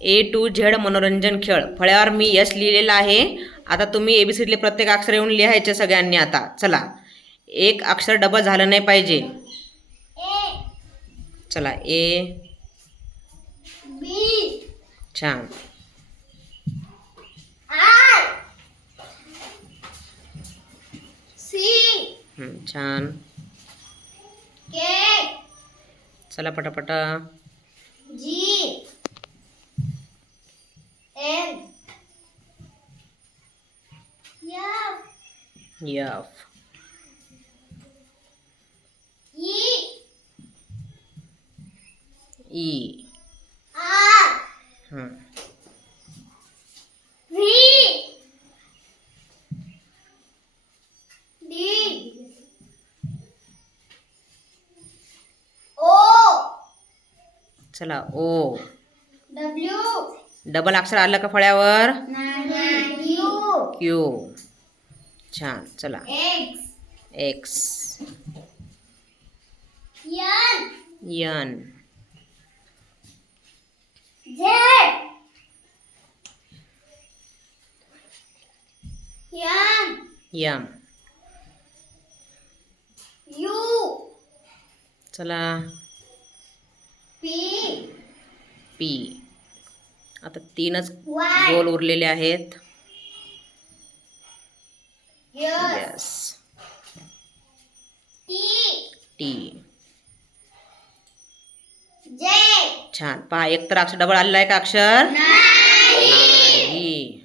A to Z मनोरंजन खेळ. फळ्यावर मी यश लिहिलेलं आहे. आता तुम्ही ए बी सीतले प्रत्येक अक्षर येऊन लिहायचे सगळ्यांनी आता. चला. एक अक्षर डबल झालं नाही पाहिजे. ए चला. ए बी छान. छान. के चला पटापटा. जी F F E E R हं, व्ही डी ओ चला ओ डब्ल्यू डबल अक्षर आलं का फळ्यावर यू क्यू छान चला. एक्स यन यम यू चला. पी पी आता तीनच गोल उरलेले आहेत. यस टी छान. पहा एक तर अक्षर डबल आलेला आहे का अक्षर? नाही.